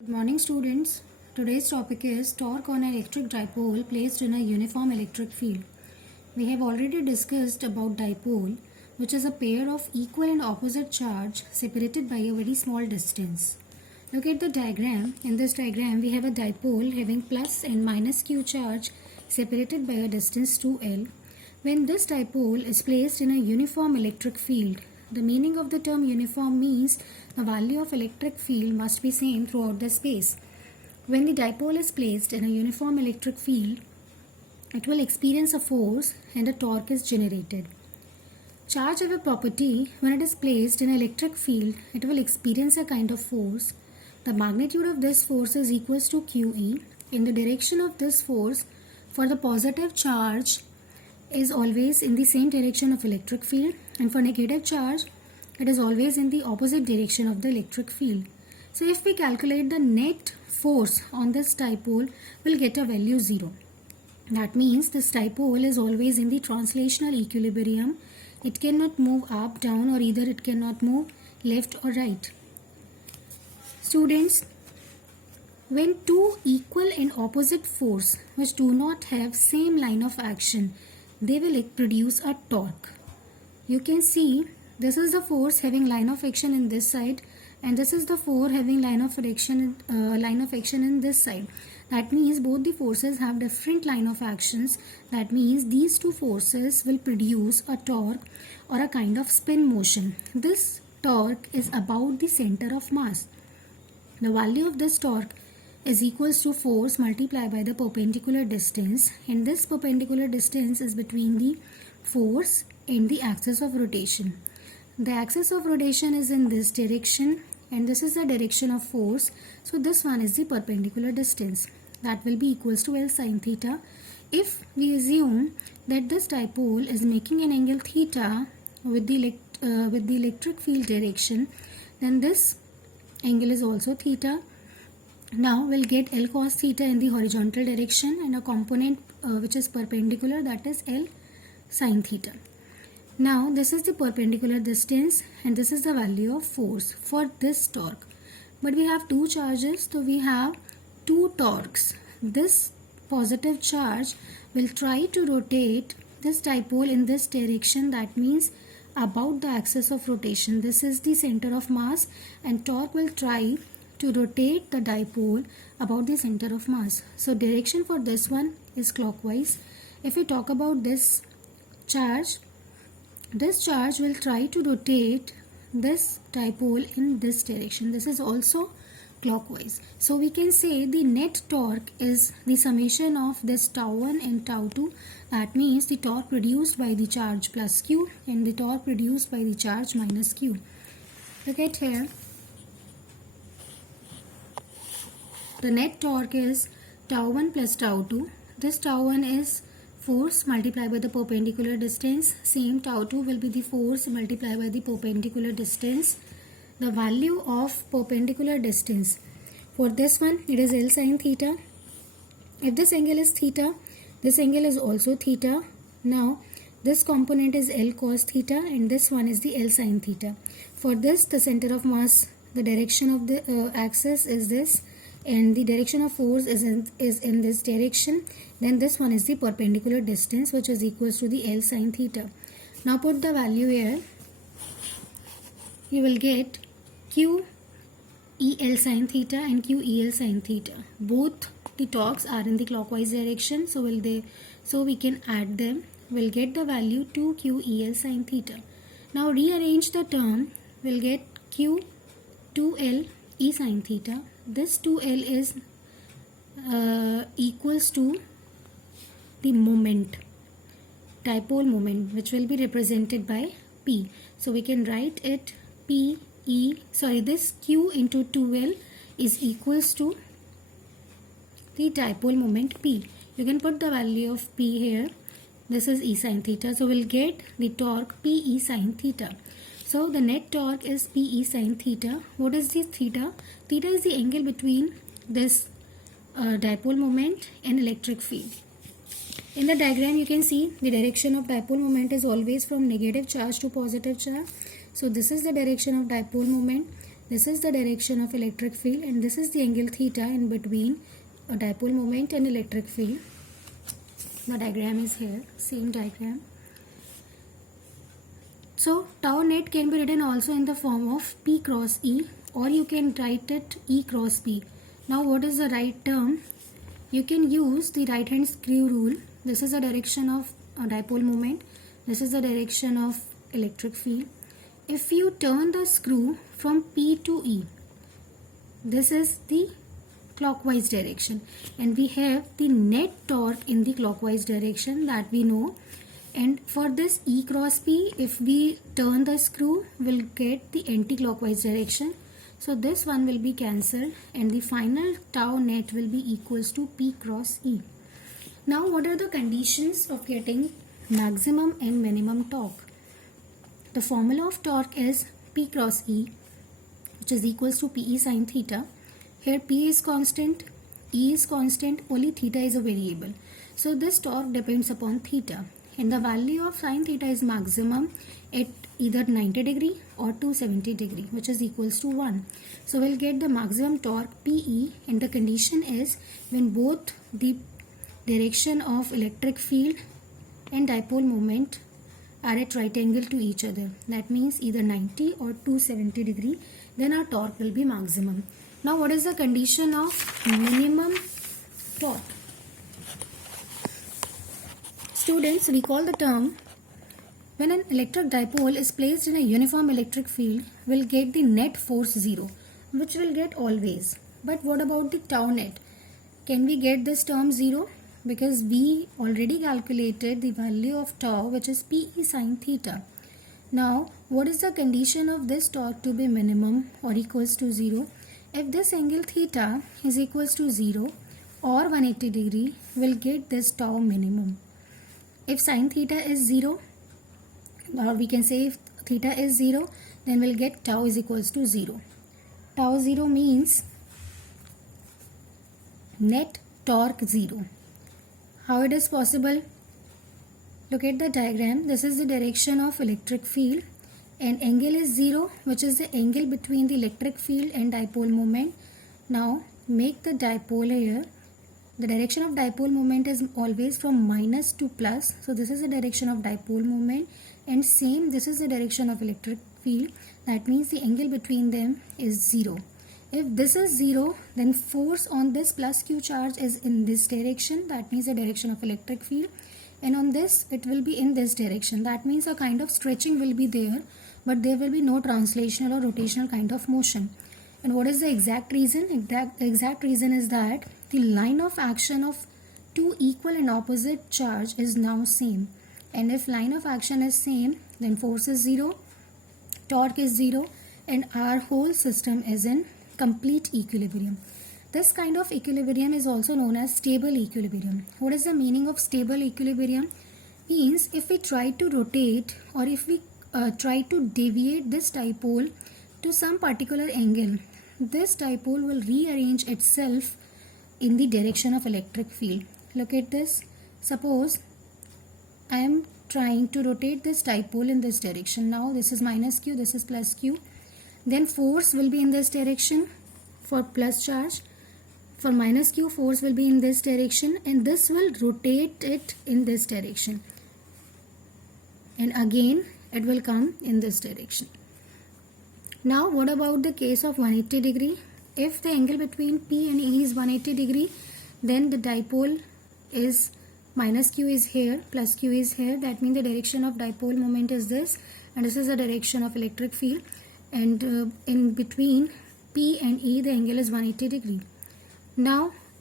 Good morning, students. Today's topic is torque on an electric dipole placed in a uniform electric field. We have already discussed about dipole, which is a pair of equal and opposite charge separated by a very small distance. Look at the diagram. In this diagram, we have a dipole having plus and minus q charge separated by a distance 2l. When this dipole is placed in a uniform electric field, the meaning of the term uniform means the value of electric field must be same throughout the space. When the dipole is placed in a uniform electric field, it will experience a force and a torque is generated. Charge have a property: when it is placed in an electric field, it will experience a kind of force. The magnitude of this force is equals to QE. In the direction of this force, for the positive charge is always in the same direction of electric field, and for negative charge it is always in the opposite direction of the electric field. So if we calculate the net force on this dipole, we'll get a value 0. That means this dipole is always in the translational equilibrium. It cannot move up, down, or either it cannot move left or right. Students, when two equal and opposite force which do not have same line of action, they will produce a torque. You can see this is the force having line of action in this side, and this is the force having line of action in this side. That means both the forces have different line of actions. That means these two forces will produce a torque or a kind of spin motion. This torque is about the center of mass. The value of this torque is equals to force multiplied by the perpendicular distance, and this perpendicular distance is between the force and the axis of rotation. The axis of rotation is in this direction, and this is the direction of force, so this one is the perpendicular distance. That will be equals to L sin theta. If we assume that this dipole is making an angle theta with the electric field direction, then this angle is also theta. Now we'll get L cos theta in the horizontal direction and a component which is perpendicular, that is L sin theta. Now this is the perpendicular distance and this is the value of force for this torque. But we have two charges, so we have two torques. This positive charge will try to rotate this dipole in this direction, that means about the axis of rotation. This is the center of mass, and torque will try to rotate the dipole about the center of mass. So direction for this one is clockwise. If we talk about this charge will try to rotate this dipole in this direction. This is also clockwise. So we can say the net torque is the summation of this tau 1 and tau 2. That means the torque produced by the charge plus q and the torque produced by the charge minus q. Look at here. The net torque is tau 1 plus tau 2. This tau 1 is force multiplied by the perpendicular distance. Same tau 2 will be the force multiplied by the perpendicular distance. The value of perpendicular distance for this one, it is L sin theta. If this angle is theta, this angle is also theta. Now this component is L cos theta and this one is the L sin theta. For this, the center of mass, the direction of the axis is this, and the direction of force is in this direction. Then this one is the perpendicular distance, which is equals to the L sin theta. Now put the value here. You will get Q E L sin theta and Q E L sin theta. Both the torques are in the clockwise direction, so we can add them. We'll get the value 2 Q E L sin theta. Now rearrange the term. We'll get Q 2L E sin theta. This 2L is equals to the moment, dipole moment, which will be represented by P. So we can write it this Q into 2L is equals to the dipole moment P. You can put the value of P here. This is E sin theta. So we'll get the torque P E sin theta. So the net torque is P E sin theta. What is this theta? Theta is the angle between this dipole moment and electric field. In the diagram, you can see the direction of dipole moment is always from negative charge to positive charge. So this is the direction of dipole moment. This is the direction of electric field and this is the angle theta in between a dipole moment and electric field. The diagram is here, same diagram. So tau net can be written also in the form of P cross E, or you can write it E cross P. Now what is the right term? You can use the right hand screw rule. This is the direction of a dipole moment. This is the direction of electric field. If you turn the screw from P to E, this is the clockwise direction, and we have the net torque in the clockwise direction that we know. And for this E cross P, if we turn the screw, we'll get the anti-clockwise direction. So this one will be cancelled and the final tau net will be equals to P cross E. Now what are the conditions of getting maximum and minimum torque? The formula of torque is P cross E, which is equals to PE sin theta. Here P is constant, E is constant, only theta is a variable. So this torque depends upon theta. And the value of sin theta is maximum at either 90 degree or 270 degree, which is equals to 1. So we'll get the maximum torque PE, and the condition is when both the direction of electric field and dipole moment are at right angle to each other. That means either 90 or 270 degree, then our torque will be maximum. Now what is the condition of minimum torque? Students, recall the term. When an electric dipole is placed in a uniform electric field, we'll get the net force 0, which we'll get always. But what about the tau net? Can we get this term 0? Because we already calculated the value of tau, which is PE sin theta. Now, what is the condition of this torque to be minimum or equals to 0? If this angle theta is equals to 0 or 180 degree, we'll get this tau minimum. If sin theta is 0, or we can say if theta is 0, then we'll get tau is equals to 0. Tau 0 means net torque 0. How it is possible? Look at the diagram. This is the direction of electric field and angle is 0, which is the angle between the electric field and dipole moment. Now make the dipole here. The direction of dipole moment is always from minus to plus. So this is the direction of dipole moment, and same this is the direction of electric field. That means the angle between them is 0. If this is 0, then force on this plus q charge is in this direction. That means the direction of electric field. And on this it will be in this direction. That means a kind of stretching will be there, but there will be no translational or rotational kind of motion. And what is the exact reason? Exact reason is that the line of action of two equal and opposite charge is now same. And if line of action is same, then force is 0, torque is 0, and our whole system is in complete equilibrium. This kind of equilibrium is also known as stable equilibrium. What is the meaning of stable equilibrium? Means if we try to rotate or if we try to deviate this dipole to some particular angle, this dipole will rearrange itself in the direction of electric field. Look at this. Suppose I am trying to rotate this dipole in this direction. Now this is minus q, this is plus q. Then force will be in this direction for plus charge. For minus q, force will be in this direction, and this will rotate it in this direction. And again it will come in this direction. Now what about the case of 180 degree? If the angle between P and E is 180 degree, then the dipole is minus q is here, plus q is here. That means the direction of dipole moment is this, and this is the direction of electric field. And in between P and E, the angle is 180 degree. Now